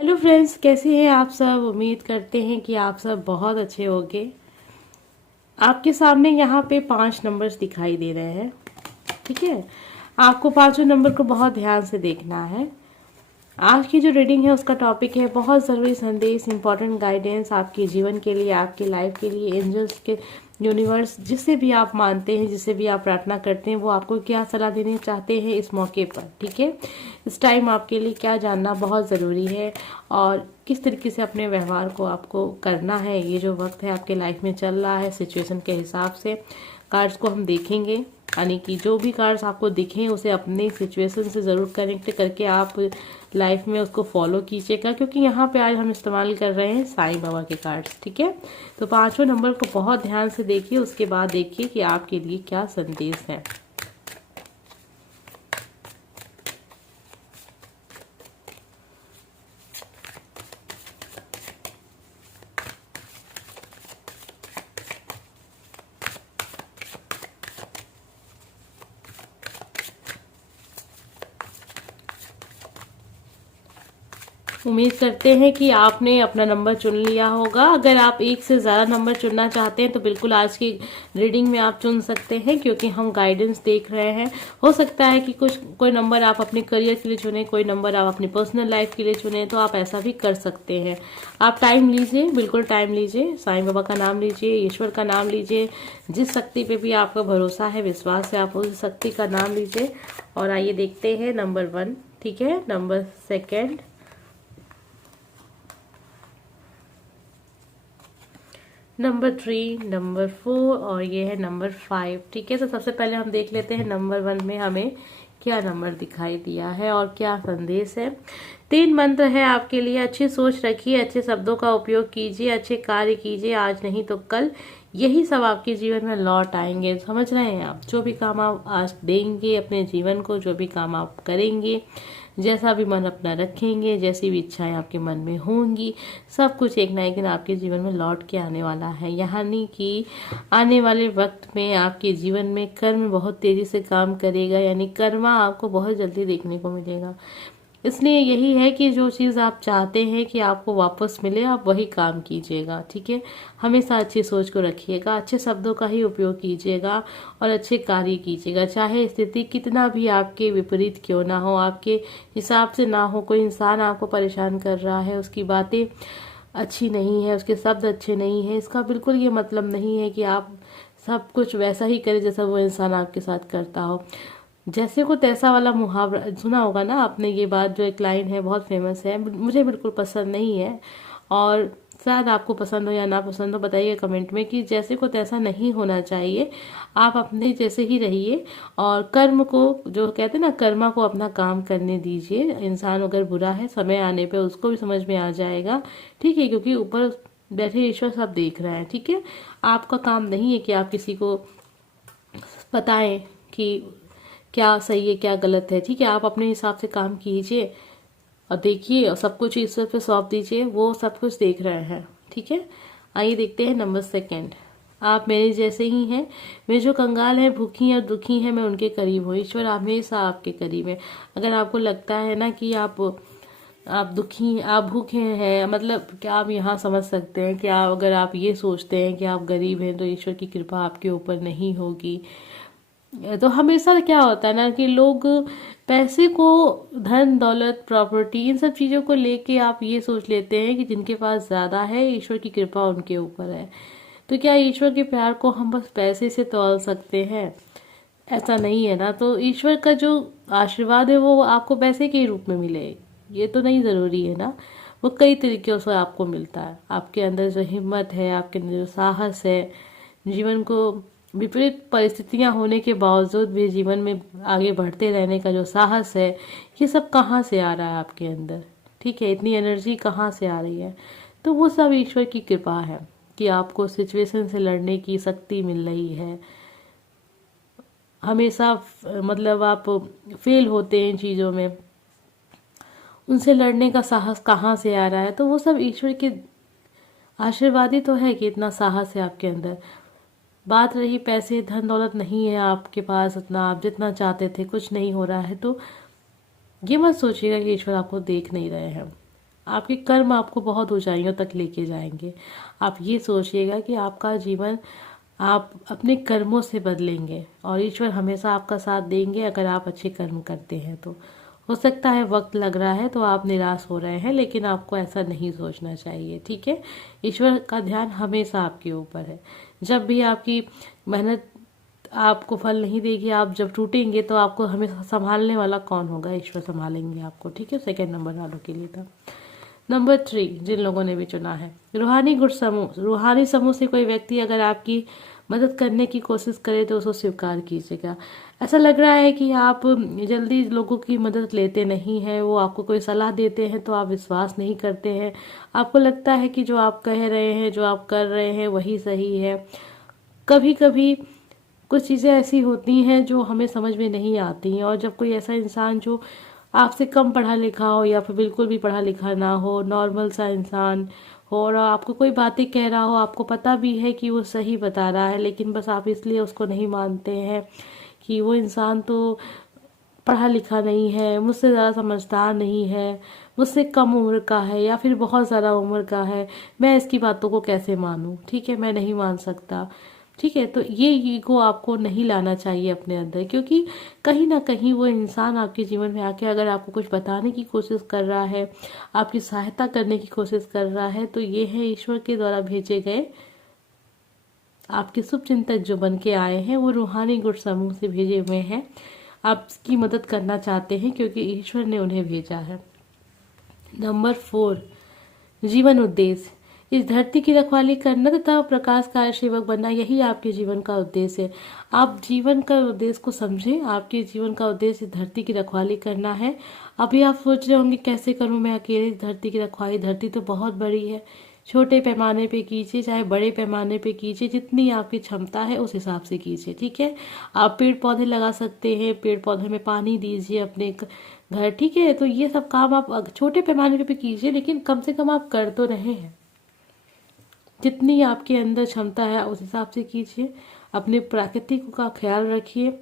Hello friends, कैसे हैं आप सब। उम्मीद करते हैं कि आप सब बहुत अच्छे होंगे। आपके सामने यहाँ पे 5 नंबर्स दिखाई दे रहे हैं। ठीक है, आपको पांचों नंबर को बहुत ध्यान से देखना है। आज की जो रीडिंग है उसका टॉपिक है बहुत ज़रूरी संदेश, इंपॉर्टेंट गाइडेंस आपके जीवन के लिए, आपकी लाइफ के लिए। एंजल्स के, यूनिवर्स, जिसे भी आप मानते हैं, जिसे भी आप प्रार्थना करते हैं, वो आपको क्या सलाह देना चाहते हैं इस मौके पर। ठीक है, इस टाइम आपके लिए क्या जानना बहुत ज़रूरी है और किस तरीके से अपने व्यवहार को आपको करना है। ये जो वक्त है आपके लाइफ में चल रहा है, सिचुएशन के हिसाब से कार्ड्स को हम देखेंगे। यानी कि जो भी कार्ड्स आपको दिखें उसे अपने सिचुएशन से ज़रूर कनेक्ट करके आप लाइफ में उसको फॉलो कीजिएगा, क्योंकि यहाँ पे आज हम इस्तेमाल कर रहे हैं साईं बाबा के कार्ड्स। ठीक है, तो पांचों नंबर को बहुत ध्यान से देखिए, उसके बाद देखिए कि आपके लिए क्या संदेश है। उम्मीद करते हैं कि आपने अपना नंबर चुन लिया होगा। अगर आप एक से ज़्यादा नंबर चुनना चाहते हैं तो बिल्कुल आज की रीडिंग में आप चुन सकते हैं, क्योंकि हम गाइडेंस देख रहे हैं। हो सकता है कि कोई नंबर आप अपने करियर के लिए चुने, कोई नंबर आप अपनी पर्सनल लाइफ के लिए चुने, तो आप ऐसा भी कर सकते हैं। आप टाइम लीजिए, बिल्कुल टाइम लीजिए, साईं बाबा का नाम लीजिए, ईश्वर का नाम लीजिए, जिस शक्ति पे भी आपका भरोसा है, विश्वास है, आप उस शक्ति का नाम लीजिए। और आइए देखते हैं नंबर 1। ठीक है, नंबर 2, नंबर 3, नंबर 4 और ये है नंबर 5। ठीक है, तो सबसे पहले हम देख लेते हैं नंबर 1 में हमें क्या नंबर दिखाई दिया है और क्या संदेश है। 3 मंत्र है आपके लिए। अच्छी सोच रखिए, अच्छे शब्दों का उपयोग कीजिए, अच्छे कार्य कीजिए, आज नहीं तो कल यही सब आपके जीवन में लौट आएंगे। समझ रहे हैं आप, जो भी काम आप आज देंगे अपने जीवन को, जो भी काम आप करेंगे, जैसा भी मन अपना रखेंगे, जैसी भी इच्छाएं आपके मन में होंगी, सब कुछ एक ना एक दिन आपके जीवन में लौट के आने वाला है। यानी कि आने वाले वक्त में आपके जीवन में कर्म बहुत तेजी से काम करेगा, यानी कर्मा आपको बहुत जल्दी देखने को मिलेगा। इसलिए यही है कि जो चीज़ आप चाहते हैं कि आपको वापस मिले, आप वही काम कीजिएगा। ठीक है, हमेशा अच्छी सोच को रखिएगा, अच्छे शब्दों का ही उपयोग कीजिएगा और अच्छे कार्य कीजिएगा। चाहे स्थिति कितना भी आपके विपरीत क्यों ना हो, आपके हिसाब से ना हो, कोई इंसान आपको परेशान कर रहा है, उसकी बातें अच्छी नहीं है, उसके शब्द अच्छे नहीं है, इसका बिल्कुल ये मतलब नहीं है कि आप सब कुछ वैसा ही करें जैसा वो इंसान आपके साथ करता हो। जैसे को तैसा वाला मुहावरा सुना होगा ना आपने। ये बात, जो एक लाइन है, बहुत फेमस है, मुझे बिल्कुल पसंद नहीं है और शायद आपको पसंद हो या ना पसंद हो, बताइए कमेंट में कि जैसे को तैसा नहीं होना चाहिए। आप अपने जैसे ही रहिए और कर्म को, जो कहते हैं ना, कर्मा को अपना काम करने दीजिए। इंसान अगर बुरा है, समय आने पे उसको भी समझ में आ जाएगा। ठीक है, क्योंकि ऊपर बैठे ईश्वर सब देख रहा है। ठीक है, आपका काम नहीं है कि आप किसी को बताएं कि क्या सही है क्या गलत है। ठीक है, आप अपने हिसाब से काम कीजिए और देखिए, और सब कुछ ईश्वर पे सौंप दीजिए, वो सब कुछ देख रहे हैं। ठीक है, आइए देखते हैं नंबर 2। आप मेरे जैसे ही हैं, वे जो कंगाल हैं, भूखी और दुखी हैं, मैं उनके करीब हूँ। ईश्वर हमेशा आपके करीब है। अगर आपको लगता है ना कि आप दुखी, आप भूखे हैं, मतलब क्या आप यहाँ समझ सकते हैं कि अगर आप ये सोचते हैं कि आप गरीब हैं तो ईश्वर की कृपा आपके ऊपर नहीं होगी। तो हमेशा क्या होता है ना कि लोग पैसे को, धन दौलत, प्रॉपर्टी, इन सब चीज़ों को लेके आप ये सोच लेते हैं कि जिनके पास ज़्यादा है, ईश्वर की कृपा उनके ऊपर है। तो क्या ईश्वर के प्यार को हम बस पैसे से तौल सकते हैं? ऐसा नहीं है ना। तो ईश्वर का जो आशीर्वाद है वो आपको पैसे के रूप में मिले, ये तो नहीं ज़रूरी है ना। वो कई तरीक़ों से आपको मिलता है। आपके अंदर जो हिम्मत है, आपके अंदर जो साहस है, जीवन को विपरीत परिस्थितियां होने के बावजूद भी जीवन में आगे बढ़ते रहने का जो साहस है, ये सब कहाँ से आ रहा है आपके अंदर? ठीक है, इतनी एनर्जी कहाँ से आ रही है? तो वो सब ईश्वर की कृपा है कि आपको सिचुएशन से लड़ने की शक्ति मिल रही है। हमेशा मतलब आप फेल होते हैं चीज़ों में, उनसे लड़ने का साहस कहाँ से आ रहा है? तो वो सब ईश्वर के आशीर्वाद ही तो है कि इतना साहस है आपके अंदर। बात रही पैसे, धन दौलत नहीं है आपके पास उतना, आप जितना चाहते थे, कुछ नहीं हो रहा है, तो ये मत सोचिएगा कि ईश्वर आपको देख नहीं रहे हैं। आपके कर्म आपको बहुत ऊंचाइयों तक लेके जाएंगे। आप ये सोचिएगा कि आपका जीवन आप अपने कर्मों से बदलेंगे और ईश्वर हमेशा आपका साथ देंगे अगर आप अच्छे कर्म करते हैं तो। हो सकता है वक्त लग रहा है तो आप निराश हो रहे हैं, लेकिन आपको ऐसा नहीं सोचना चाहिए, ठीक है। ईश्वर का ध्यान हमेशा आपके ऊपर है। जब भी आपकी मेहनत आपको फल नहीं देगी, आप जब टूटेंगे तो आपको हमें संभालने वाला कौन होगा? ईश्वर संभालेंगे आपको, ठीक है। सेकंड नंबर वालों के लिए था। नंबर 3 जिन लोगों ने भी चुना है, रूहानी गुट समूह। रूहानी समूह से कोई व्यक्ति अगर आपकी मदद करने की कोशिश करे तो उसको स्वीकार कीजिएगा। ऐसा लग रहा है कि आप जल्दी लोगों की मदद लेते नहीं हैं, वो आपको कोई सलाह देते हैं तो आप विश्वास नहीं करते हैं। आपको लगता है कि जो आप कह रहे हैं, जो आप कर रहे हैं वही सही है। कभी कभी कुछ चीज़ें ऐसी होती हैं जो हमें समझ में नहीं आती हैं, और जब कोई ऐसा इंसान जो आपसे कम पढ़ा लिखा हो या फिर बिल्कुल भी पढ़ा लिखा ना हो, नॉर्मल सा इंसान हो, और आपको कोई बातें कह रहा हो, आपको पता भी है कि वो सही बता रहा है, लेकिन बस आप इसलिए उसको नहीं मानते हैं कि वो इंसान तो पढ़ा लिखा नहीं है, मुझसे ज़्यादा समझदार नहीं है, मुझसे कम उम्र का है या फिर बहुत ज़्यादा उम्र का है, मैं इसकी बातों को कैसे मानूं, ठीक है, मैं नहीं मान सकता, ठीक है। तो ये ईगो आपको नहीं लाना चाहिए अपने अंदर, क्योंकि कहीं ना कहीं वो इंसान आपके जीवन में आके अगर आपको कुछ बताने की कोशिश कर रहा है, आपकी सहायता करने की कोशिश कर रहा है, तो ये है ईश्वर के द्वारा भेजे गए आपके शुभ चिंतक जो बन के आए हैं, वो रूहानी गुट समूह से भेजे हुए हैं, आपकी मदद करना चाहते हैं क्योंकि ईश्वर ने उन्हें भेजा है। नंबर 4 जीवन उद्देश्य। इस धरती की रखवाली करना तथा प्रकाश कार्य सेवक बनना, यही आपके जीवन का उद्देश्य है। आप जीवन का उद्देश्य को समझें। आपके जीवन का उद्देश्य इस धरती की रखवाली करना है। अभी आप सोच रहे होंगे कैसे करूं मैं अकेले इस धरती की रखवाली? धरती तो बहुत बड़ी है। छोटे पैमाने पे कीजिए चाहे बड़े पैमाने पे कीजिए, जितनी आपकी क्षमता है उस हिसाब से कीजिए, ठीक है। आप पेड़ पौधे लगा सकते हैं, पेड़ पौधे में पानी दीजिए अपने घर, ठीक है। तो ये सब काम आप छोटे पैमाने पे कीजिए, लेकिन कम से कम आप कर तो रहे हैं। जितनी आपके अंदर क्षमता है उस हिसाब से कीजिए। अपने प्रकृति का ख्याल रखिए,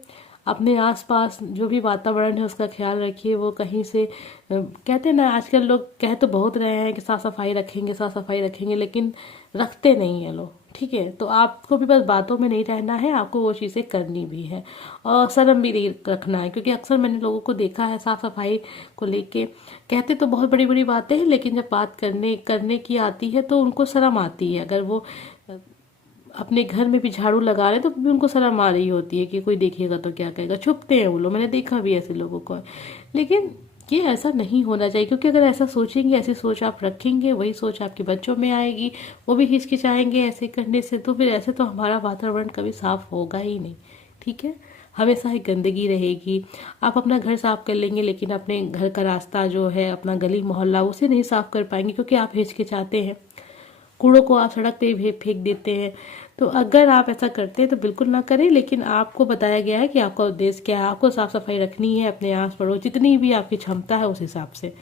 अपने आसपास जो भी वातावरण है उसका ख्याल रखिए। वो कहीं से कहते हैं ना, आजकल लोग कह तो बहुत रहे हैं कि साफ सफाई रखेंगे, साफ सफाई रखेंगे, लेकिन रखते नहीं है लोग, ठीक है। तो आपको भी बस बातों में नहीं रहना है, आपको वो चीज़ें करनी भी है और शर्म भी नहीं रखना है, क्योंकि अक्सर मैंने लोगों को देखा है साफ सफाई को लेके कहते तो बहुत बड़ी बड़ी बातें हैं, लेकिन जब बात करने की आती है तो उनको शर्म आती है। अगर वो अपने घर में भी झाड़ू लगा रहे तो भी उनको शर्म आ रही होती है कि कोई देखेगा तो क्या कहेगा, छुपते हैं वो लोग। मैंने देखा भी ऐसे लोगों को। लेकिन ये ऐसा नहीं होना चाहिए, क्योंकि अगर ऐसा सोचेंगे, ऐसी सोच आप रखेंगे, वही सोच आपके बच्चों में आएगी, वो भी हिचकिचाएंगे ऐसे करने से, तो फिर ऐसे तो हमारा वातावरण कभी साफ होगा ही नहीं, ठीक है। हमेशा ही गंदगी रहेगी। आप अपना घर साफ कर लेंगे, लेकिन अपने घर का रास्ता जो है, अपना गली मोहल्ला, उसे नहीं साफ कर पाएंगे, क्योंकि आप हिचकिचाते हैं। कूड़ों को आप सड़क पे भी फेंक देते हैं। तो अगर आप ऐसा करते हैं तो बिल्कुल ना करें, लेकिन आपको बताया गया है कि आपका उद्देश्य क्या है। आपको साफ सफाई रखनी है, अपने आस पड़ोस जितनी भी आपकी क्षमता है उस हिसाब से।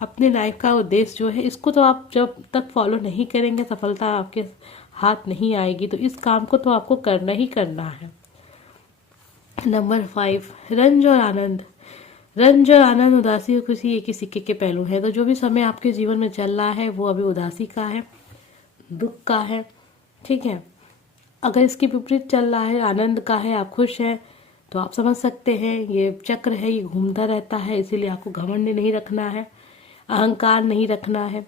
अपने लाइफ का उद्देश्य जो है, इसको तो आप जब तक फॉलो नहीं करेंगे, सफलता आपके हाथ नहीं आएगी। तो इस काम को तो आपको करना ही करना है। नंबर 5 रंज और आनंद। रंज और आनंद, उदासी और खुशी एक ही सिक्के के पहलू है। तो जो भी समय आपके जीवन में चल रहा है वो अभी उदासी का है, दुख का है, ठीक है। अगर इसके विपरीत चल रहा है, आनंद का है, आप खुश हैं, तो आप समझ सकते हैं ये चक्र है, ये घूमता रहता है। इसीलिए आपको घमंड नहीं रखना है, अहंकार नहीं रखना है,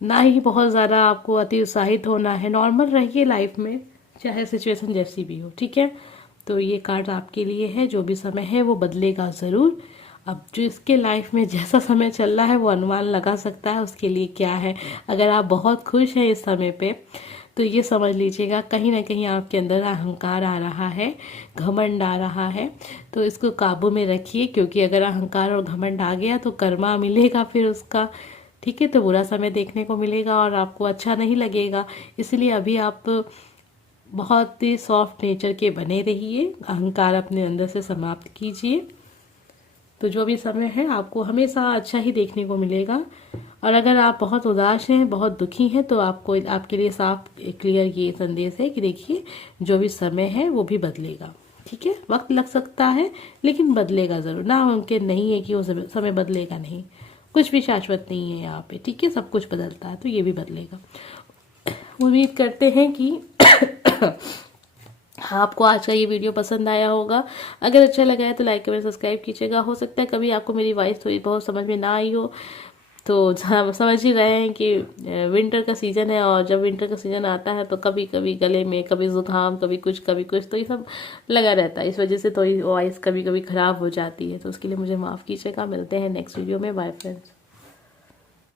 ना ही बहुत ज़्यादा आपको अति उत्साहित होना है। नॉर्मल रहिए लाइफ में, चाहे सिचुएशन जैसी भी हो, ठीक है। तो ये कार्ड आपके लिए है। जो भी समय है वो बदलेगा ज़रूर। अब जो इसके लाइफ में जैसा समय चल रहा है वो अनुमान लगा सकता है उसके लिए क्या है। अगर आप बहुत खुश हैं इस समय पे, तो ये समझ लीजिएगा कहीं ना कहीं आपके अंदर अहंकार आ रहा है, घमंड आ रहा है। तो इसको काबू में रखिए, क्योंकि अगर अहंकार और घमंड आ गया तो कर्मा मिलेगा फिर उसका, ठीक है। तो बुरा समय देखने को मिलेगा और आपको अच्छा नहीं लगेगा। इसलिए अभी आप बहुत ही सॉफ्ट नेचर के बने रहिए, अहंकार अपने अंदर से समाप्त कीजिए। तो जो भी समय है आपको हमेशा अच्छा ही देखने को मिलेगा। और अगर आप बहुत उदास हैं, बहुत दुखी हैं, तो आपको आपके लिए साफ क्लियर ये संदेश है कि देखिए जो भी समय है वो भी बदलेगा, ठीक है। वक्त लग सकता है लेकिन बदलेगा ज़रूर। नामुमकिन नहीं है कि वो समय बदलेगा नहीं, कुछ भी शाश्वत नहीं है यहाँ पे, ठीक है, सब कुछ बदलता है, तो ये भी बदलेगा। उम्मीद करते हैं कि आपको आज का ये वीडियो पसंद आया होगा। अगर अच्छा लगा है तो लाइक कमेंट सब्सक्राइब कीजिएगा। हो सकता है कभी आपको मेरी वॉइस थोड़ी बहुत समझ में ना आई हो, तो समझ ही रहे हैं कि विंटर का सीज़न है, और जब विंटर का सीज़न आता है तो कभी कभी गले में कभी ज़ुकाम, कभी कुछ तो ये सब लगा रहता है। इस वजह से तो वॉइस कभी कभी ख़राब हो जाती है, तो उसके लिए मुझे माफ़ कीजिएगा। मिलते हैं नेक्स्ट वीडियो में। Bye friends.